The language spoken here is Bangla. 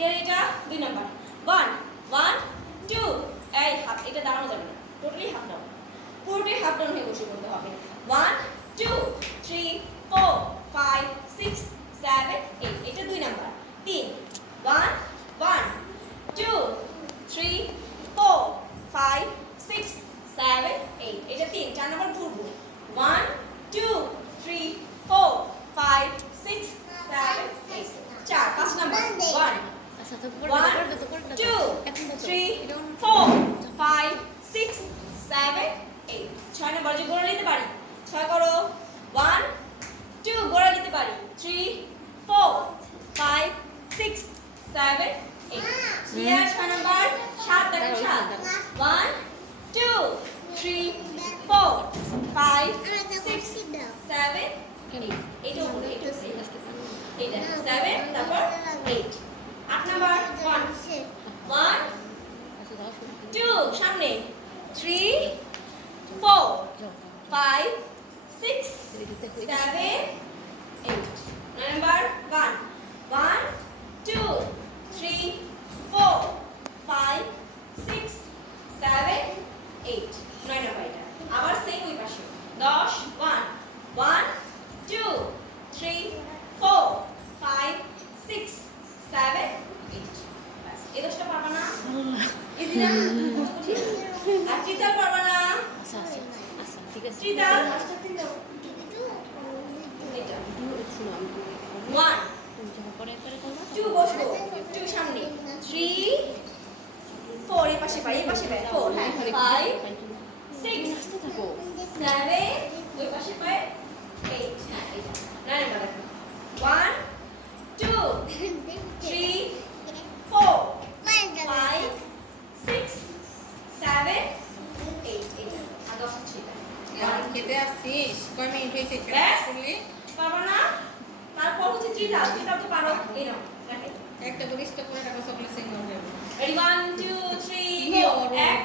ক্লিয়ার? এটা 2 নাম্বার 1 1 2 এই হাফ এটা দাঁড়ানো যাবে না টোটালি হাফ ডাউন পুরোটাই হাফ ডাউন হয়ে বসে পড়তে হবে 1 2 3 4 5 6 7 8 এটা 2 নাম্বার 3 1 1 2 3 4 5 6 7 8 এটা 3 4 নাম্বার ঘুরবো 1 2 3 4 5 6 7 8 4 5 নাম্বার 1 আচ্ছা তো 1 2 3 4 5 6 7 8 6 নাম্বার যে গোড়া নিতে পারি 6 করো 1 2 গোড়া নিতে পারি 3 4 5 6 7 8 ক্লিয়ার 6 নাম্বার 7 দেখো 7 1 2 3 4 5 6 7 8 এটা উপরে এটা 7 তারপর 8 8 নাম্বার 1 1 2 সামনে 3 4 5 6 7 8 নাম্বার 1 1 2 3 4 5 6 7 8 9 নাম্বার এটা আবার সেম ওই পাশে 10 1 1 2 3 4 5 6 7 8 বাস এই দশটা পারবা না ইজি না আর চিতাল পারবা না আচ্ছা ঠিক আছে চিতাল এটা 1 পরে করে করবা 2 বসবো 2 সামনে 3 4 এই পাশে পাই 4 হ্যাঁ 5 6 থাকো 7 ওই পাশে পাই 8 হ্যাঁ এটা 9 নাম্বার দেখো 1 2 3 4 5 6 7 8 এটা আর 10 হচ্ছে এটা খেতে আসছিস কয় মিনিট হয়েছে ব্যাস। করলি পারবা না তারপর হচ্ছে চিতাল তো পারো এই নাও রাখে একটা করে স্টপ করে টাকা সকলে সিং হয়ে যাবে Ready, 1 2 3 কি 4 করবো? এক